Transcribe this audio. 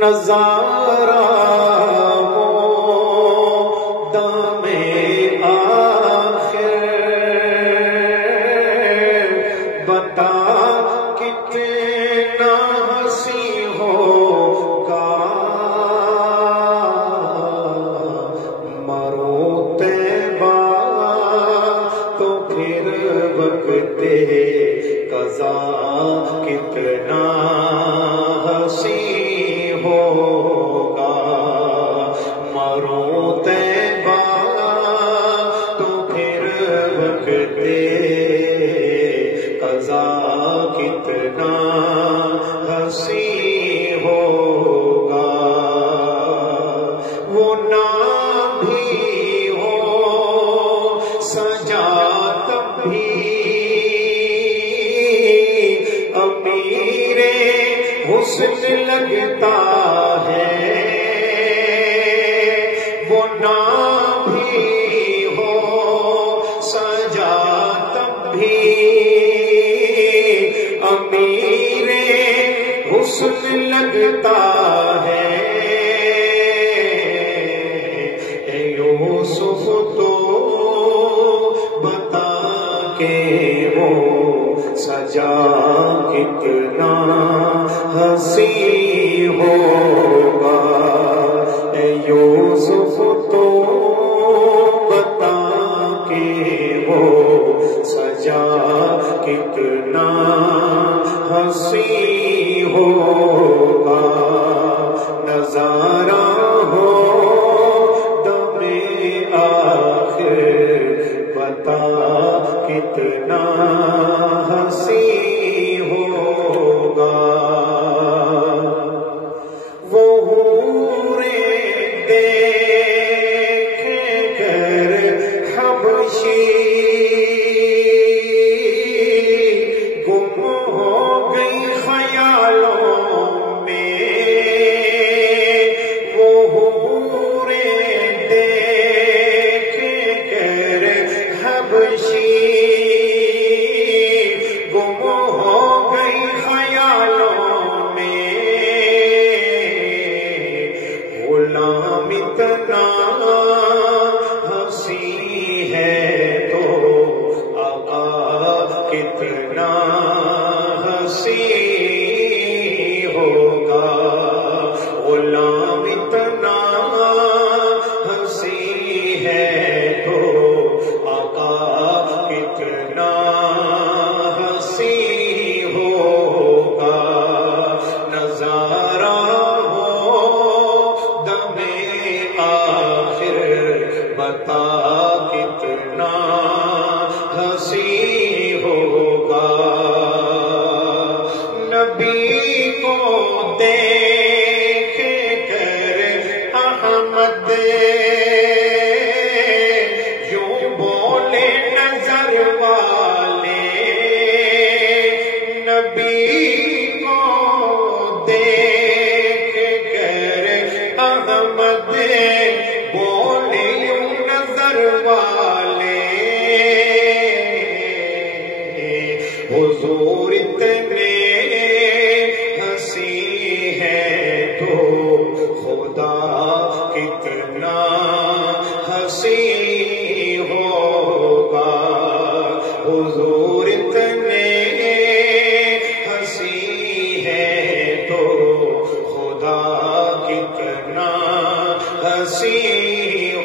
نظارہ کتنا حسین ہوگا، مرو طیبہ تو پھر وقت قضا کتنا حسین ہوگا، وہ نام بھی ہو سجا تب بھی حسن لگتا ہے، وہ نام بھی ہو سجا تب بھی امیر حسن لگتا ہے، اے یوسف تو بتا کے وہ سجا کتنا حسین ہوگا، اے یوسف تو بتا کہ وہ سجا کتنا حسین ہوگا، نظارہ ہو دم آخر بتا کتنا حسین ہوگا، اتنا حسین ہے تو آقا کتنا حسین ہوگا، غلام اتنا حسین ہے تو آقا کتنا حسین ہوگا، نظارہ بتا کتنا حسین ہوگا، نبی کو دیکھ کر احمد یوں بولے نظر والے، نبی کو دیکھ کر احمد والے، حضور اتنے حسین ہے تو خدا کتنا حسین ہوگا، حضور اتنے حسین ہے تو خدا کتنا حسین